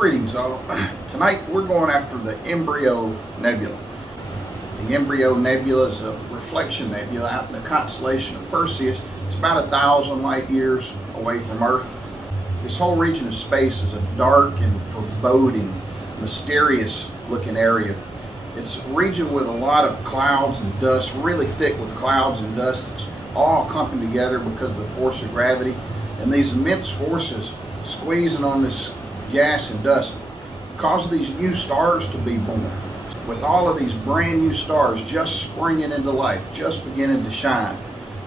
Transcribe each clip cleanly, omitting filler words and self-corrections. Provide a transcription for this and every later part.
Greetings all. Tonight we're going after the Embryo Nebula. The Embryo Nebula is a reflection nebula out in the constellation of Perseus. It's about 1,000 light years away from Earth. This whole region of space is a dark and foreboding, mysterious looking area. It's a region with a lot of clouds and dust, really thick with clouds and dust. It's all clumping together because of the force of gravity. And these immense forces squeezing on this gas and dust cause these new stars to be born. With all of these brand new stars just springing into life, just beginning to shine,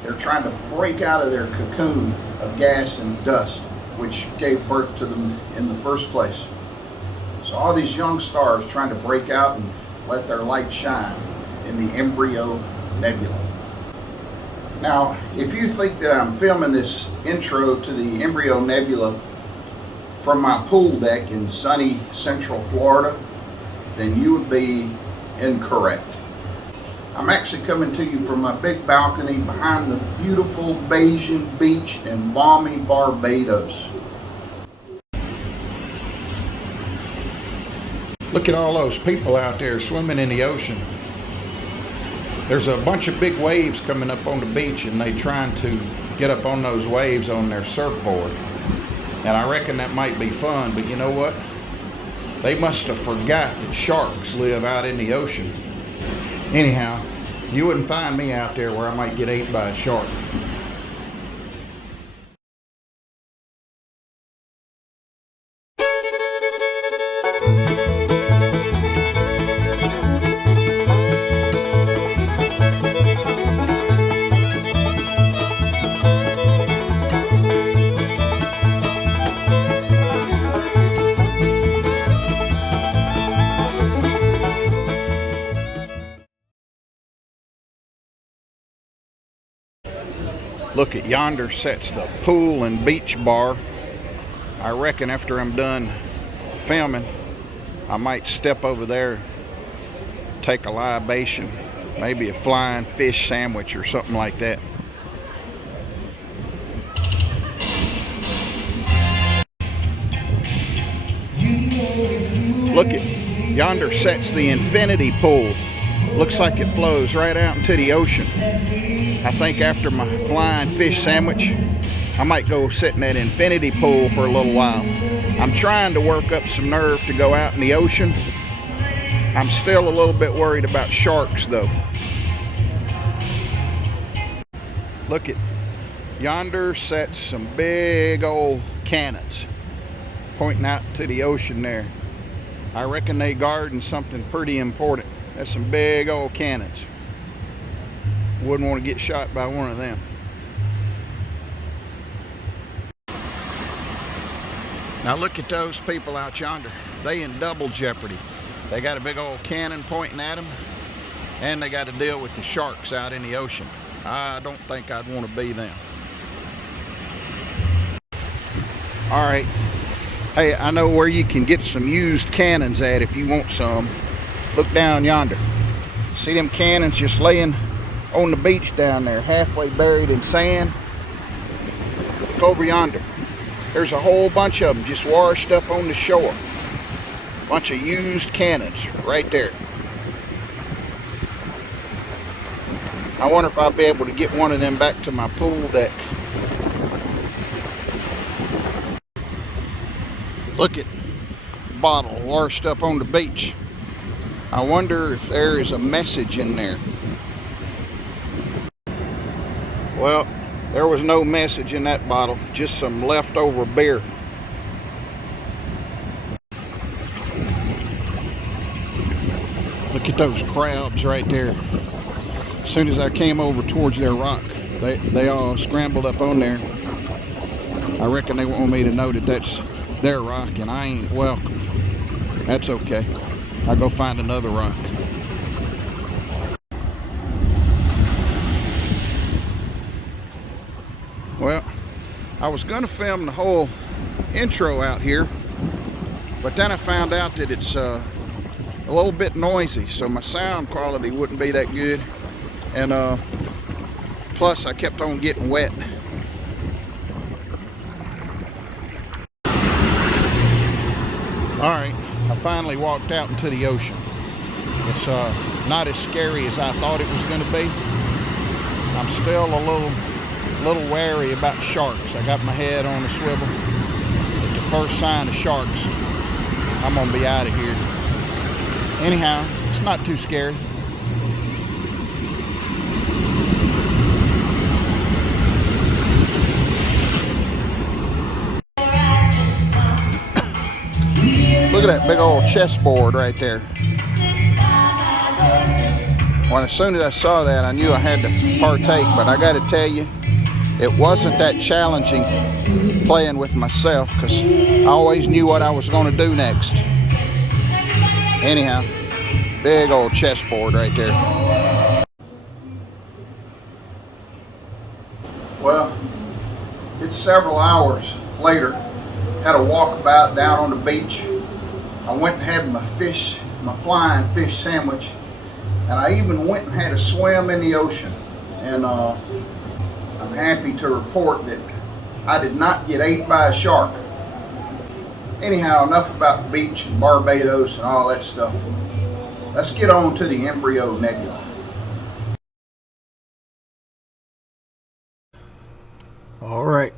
they're trying to break out of their cocoon of gas and dust, which gave birth to them in the first place. So all these young stars trying to break out and let their light shine in the Embryo Nebula. Now, if you think that I'm filming this intro to the Embryo Nebula from my pool deck in sunny Central Florida, then you would be incorrect. I'm actually coming to you from my big balcony behind the beautiful Bayesian beach in balmy Barbados. Look at all those people out there swimming in the ocean. There's a bunch of big waves coming up on the beach, and they're trying to get up on those waves on their surfboard. And I reckon that might be fun, but you know what? They must have forgot that sharks live out in the ocean. Anyhow, you wouldn't find me out there where I might get ate by a shark. Look at yonder sets the pool and beach bar. I reckon after I'm done filming, I might step over there, take a libation, maybe a flying fish sandwich or something like that. Look at yonder sets the infinity pool. Looks like it flows right out into the ocean. I think after my flying fish sandwich, I might go sit in that infinity pool for a little while. I'm trying to work up some nerve to go out in the ocean. I'm still a little bit worried about sharks though. Look at yonder sets some big old cannons pointing out to the ocean there. I reckon they guarding something pretty important. That's some big old cannons. Wouldn't want to get shot by one of them. Now look at those people out yonder. They in double jeopardy. They got a big old cannon pointing at them, and they got to deal with the sharks out in the ocean. I don't think I'd want to be them. All right. Hey, I know where you can get some used cannons at if you want some. Look down yonder. See them cannons just laying on the beach down there, halfway buried in sand? Look over yonder. There's a whole bunch of them just washed up on the shore. Bunch of used cannons right there. I wonder if I'll be able to get one of them back to my pool deck. Look at the bottle washed up on the beach. I wonder if there is a message in there. Well, there was no message in that bottle, just some leftover beer. Look at those crabs right there. As soon as I came over towards their rock, they all scrambled up on there. I reckon they want me to know that that's their rock and I ain't welcome. That's okay. I'll go find another rock. Well, I was going to film the whole intro out here, but then I found out that it's a little bit noisy, so my sound quality wouldn't be that good. And plus I kept on getting wet. Alright, I finally walked out into the ocean. It's not as scary as I thought it was going to be. I'm still a little wary about sharks. I got my head on a swivel. At the first sign of sharks, I'm going to be out of here. Anyhow, it's not too scary. Look at that big old chessboard right there. Well, as soon as I saw that, I knew I had to partake, but I got to tell you, it wasn't that challenging playing with myself because I always knew what I was going to do next. Anyhow, big old chessboard right there. Well, it's several hours later. Had a walkabout down on the beach. I went and had my flying fish sandwich, and I even went and had a swim in the ocean. And I'm happy to report that I did not get ate by a shark. Anyhow, enough about the beach and Barbados and all that stuff. Let's get on to the Embryo Nebula. All right,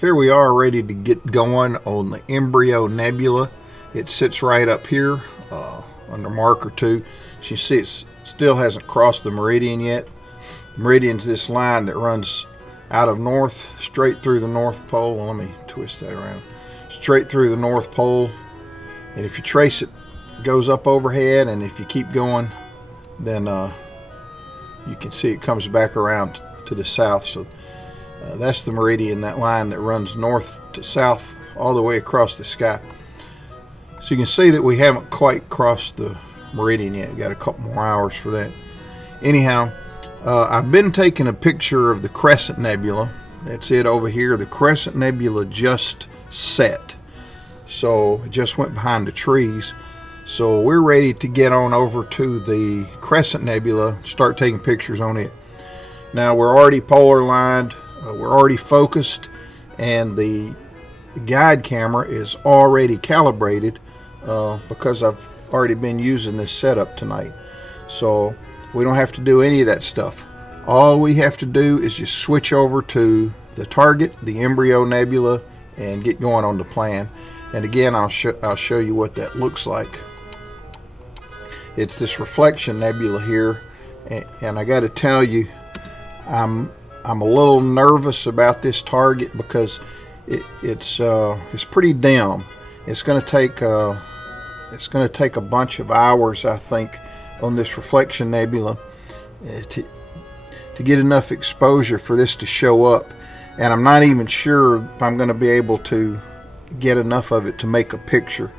here we are ready to get going on the Embryo Nebula. It sits right up here under marker 2. You see it still hasn't crossed the meridian yet. The meridian's this line that runs out of north straight through the North Pole. Well, let me twist that around. Straight through the North Pole, and if you trace it, it goes up overhead, and if you keep going, then you can see it comes back around to the south. So that's the meridian, that line that runs north to south all the way across the sky. So you can see that we haven't quite crossed the meridian yet. We've got a couple more hours for that. Anyhow, I've been taking a picture of the Crescent Nebula. That's it over here. The Crescent Nebula just set. So it just went behind the trees. So we're ready to get on over to the Crescent Nebula, start taking pictures on it. Now we're already polar lined, we're already focused, and the guide camera is already calibrated because I've already been using this setup tonight. So we don't have to do any of that stuff. All we have to do is just switch over to the target, the Embryo Nebula, and get going on the plan. And again, I'll show you what that looks like. It's this reflection nebula here, and I got to tell you, I'm a little nervous about this target because it's pretty dim. It's going to take a bunch of hours, I think, on this reflection nebula to get enough exposure for this to show up. And I'm not even sure if I'm going to be able to get enough of it to make a picture.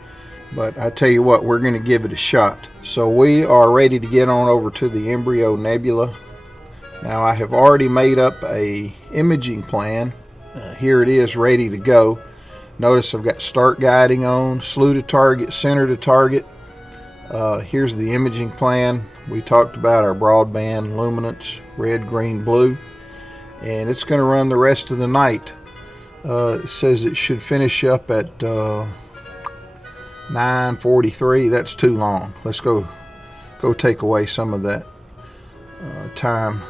But I tell you what, we're going to give it a shot. So we are ready to get on over to the Embryo Nebula. Now I have already made up a imaging plan. Here it is, ready to go. Notice I've got start guiding on, slew to target, center to target. Here's the imaging plan. We talked about our broadband luminance, red, green, blue. And it's going to run the rest of the night. It says it should finish up at 9:43. That's too long. Let's go take away some of that time.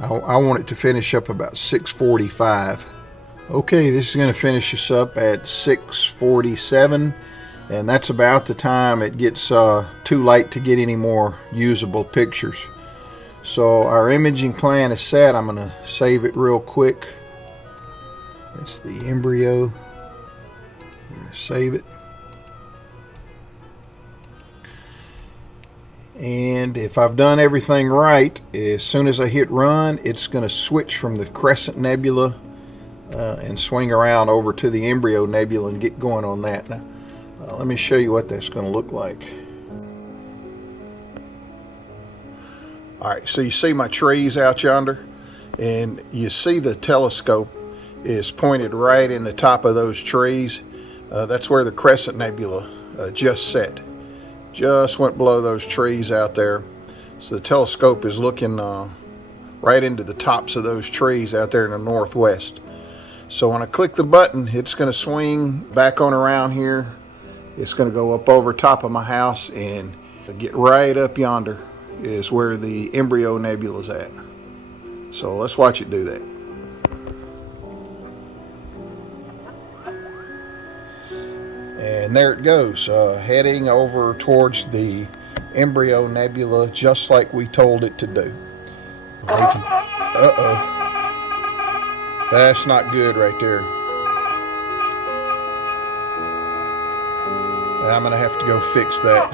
I want it to finish up about 6:45. Okay, this is going to finish us up at 6:47, and that's about the time it gets too late to get any more usable pictures. So our imaging plan is set. I'm going to save it real quick. That's the embryo. I'm going to save it. And if I've done everything right, as soon as I hit run, it's going to switch from the Crescent Nebula and swing around over to the Embryo Nebula and get going on that. Now, let me show you what that's going to look like. Alright, so you see my trees out yonder, and you see the telescope is pointed right in the top of those trees. That's where the Crescent Nebula just set. Just went below those trees out there. So the telescope is looking right into the tops of those trees out there in the northwest. So when I click the button, it's going to swing back on around here It's going to go up over top of my house and get right up yonder is where the Embryo Nebula is at. So let's watch it do that. And there it goes, heading over towards the Embryo Nebula just like we told it to do. Uh-oh. That's not good right there. I'm going to have to go fix that.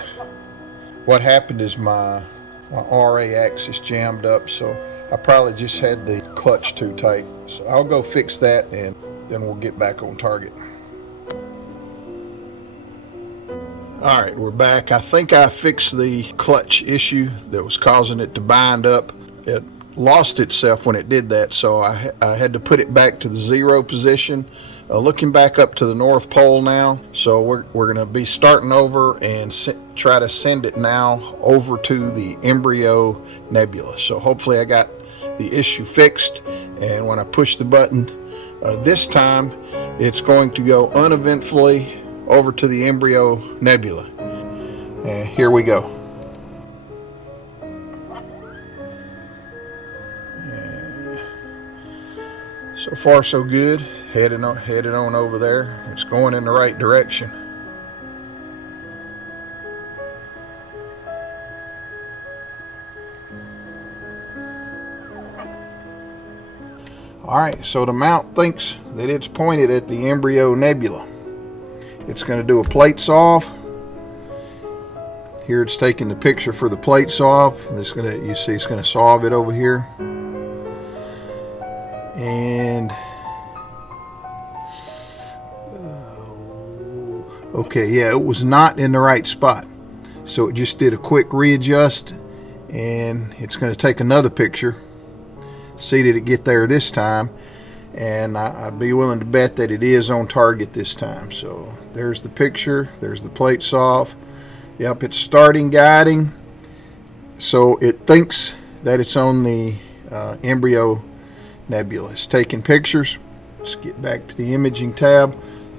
What happened is my RA axis jammed up, so I probably just had the clutch too tight. So I'll go fix that and then we'll get back on target. Alright, we're back. I think I fixed the clutch issue that was causing it to bind up. It lost itself when it did that, so I had to put it back to the 0 position. Looking back up to the North Pole now, so we're going to be starting over and try to send it now over to the Embryo Nebula. So hopefully I got the issue fixed, and when I push the button this time, it's going to go uneventfully over to the Embryo Nebula. And here we go. And so far so good. Headed on over there. It's going in the right direction. Alright, so the mount thinks that it's pointed at the Embryo Nebula. It's going to do a plate solve. Here it's taking the picture for the plate solve. You see it's going to solve it over here. And okay, yeah, it was not in the right spot. So it just did a quick readjust, and it's going to take another picture. See did it get there this time, and I'd be willing to bet that it is on target this time. So there's the picture, there's the plate solve. Yep, it's starting guiding. So it thinks that it's on the Embryo Nebula. It's taking pictures. Let's get back to the imaging tab.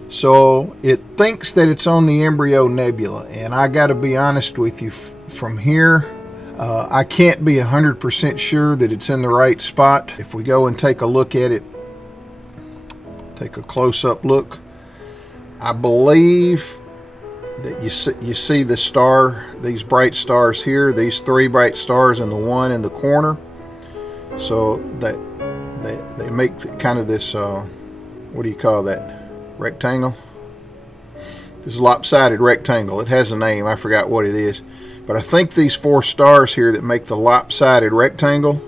So it thinks that it's on the Embryo Nebula, and I got to be honest with you, from here I can't be 100% sure that it's in the right spot. If we go and take a look at it, take a close-up look, I believe that you see the star, these bright stars here, these 3 bright stars and the one in the corner. So that they make kind of this what do you call that, rectangle? This lopsided rectangle. It has a name, I forgot what it is, but I think these 4 stars here that make the lopsided rectangle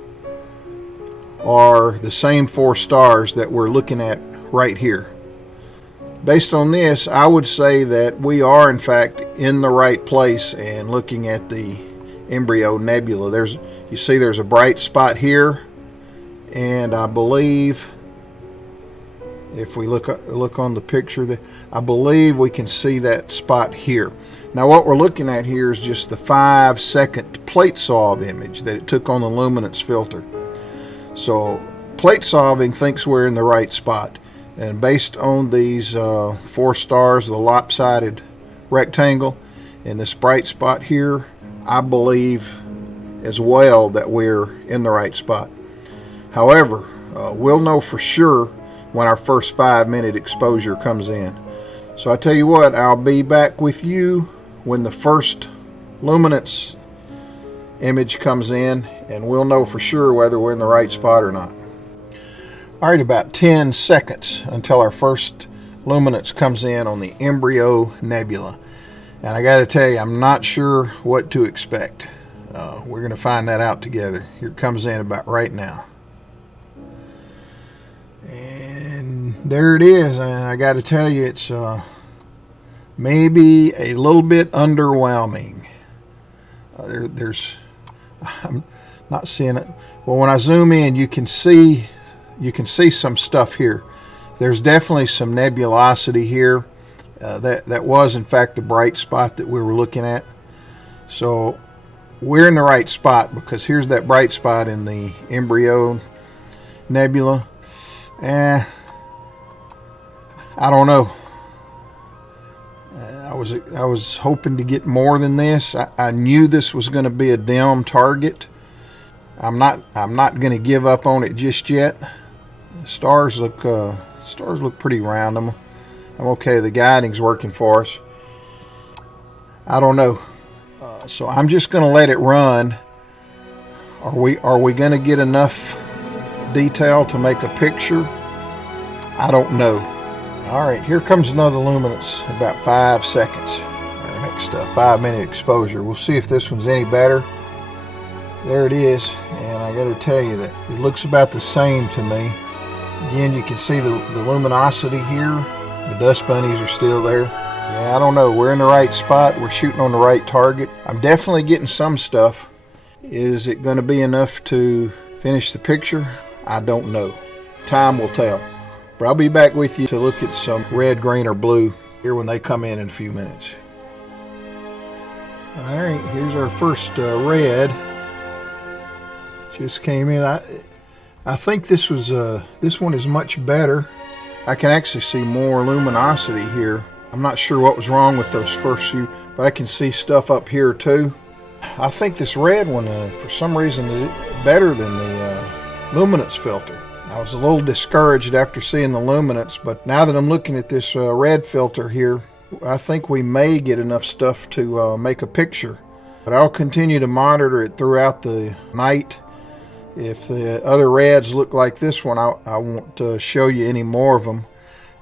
are the same 4 stars that we're looking at right here. Based on this, I would say that we are in fact in the right place and looking at the Embryo Nebula. You see there's a bright spot here, and I believe if we look on the picture, I believe we can see that spot here. Now what we're looking at here is just the 5-second plate solve image that it took on the luminance filter. So plate solving thinks we're in the right spot, and based on these 4 stars, the lopsided rectangle, and this bright spot here, I believe as well that we're in the right spot. However, we'll know for sure when our first 5-minute exposure comes in. So I tell you what, I'll be back with you when the first luminance image comes in, and we'll know for sure whether we're in the right spot or not. Alright, about 10 seconds until our first luminance comes in on the Embryo Nebula. And I got to tell you, I'm not sure what to expect. We're going to find that out together. Here it comes in about right now. And there it is. And I got to tell you, it's maybe a little bit underwhelming. I'm not seeing it. Well, when I zoom in, you can see some stuff here. There's definitely some nebulosity here. That was in fact the bright spot that we were looking at. So we're in the right spot, because here's that bright spot in the Embryo Nebula. I don't know. I I was hoping to get more than this. I knew this was going to be a dim target. I'm not going to give up on it just yet. The stars look pretty round. I'm okay. The guiding's working for us. I don't know. So I'm just going to let it run. Are we going to get enough detail to make a picture? I don't know. All right, here comes another luminance, about 5 seconds. Our next 5-minute exposure. We'll see if this one's any better. There it is, and I got to tell you that it looks about the same to me. Again, you can see the luminosity here. The dust bunnies are still there. Yeah, I don't know. We're in the right spot. We're shooting on the right target. I'm definitely getting some stuff. Is it going to be enough to finish the picture? I don't know. Time will tell. But I'll be back with you to look at some red, green, or blue here when they come in a few minutes. All right, here's our first red. Just came in. I think this one is much better. I can actually see more luminosity here. I'm not sure what was wrong with those first few, but I can see stuff up here too. I think this red one, for some reason, is better than the luminance filter. I was a little discouraged after seeing the luminance, but now that I'm looking at this red filter here, I think we may get enough stuff to make a picture. But I'll continue to monitor it throughout the night. If the other reds look like this one, I won't show you any more of them.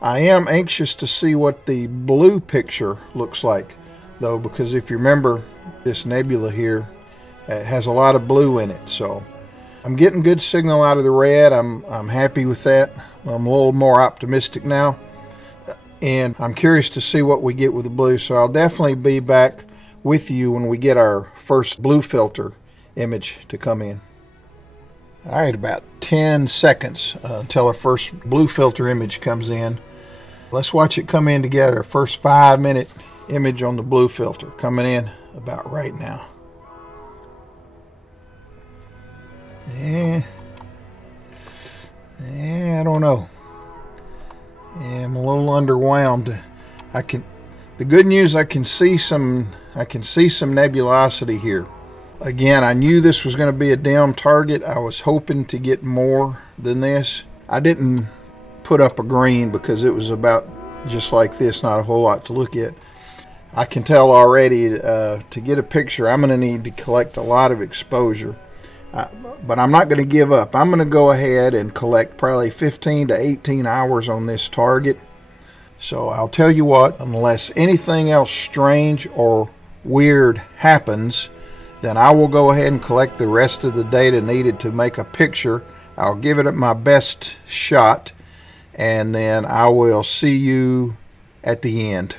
I am anxious to see what the blue picture looks like, though, because if you remember, this nebula here, it has a lot of blue in it. So I'm getting good signal out of the red. I'm happy with that. I'm a little more optimistic now, and I'm curious to see what we get with the blue. So I'll definitely be back with you when we get our first blue filter image to come in. All right, about 10 seconds until our first blue filter image comes in. Let's watch it come in together. First 5-minute image on the blue filter coming in about right now. Yeah, I don't know. Yeah, I'm a little underwhelmed. The good news, I can see some nebulosity here. Again, I knew this was going to be a dim target. I was hoping to get more than this. I didn't put up a green because it was about just like this, not a whole lot to look at. I can tell already to get a picture, I'm going to need to collect a lot of exposure. But I'm not going to give up. I'm going to go ahead and collect probably 15 to 18 hours on this target. So I'll tell you what, unless anything else strange or weird happens, then I will go ahead and collect the rest of the data needed to make a picture. I'll give it my best shot, and then I will see you at the end.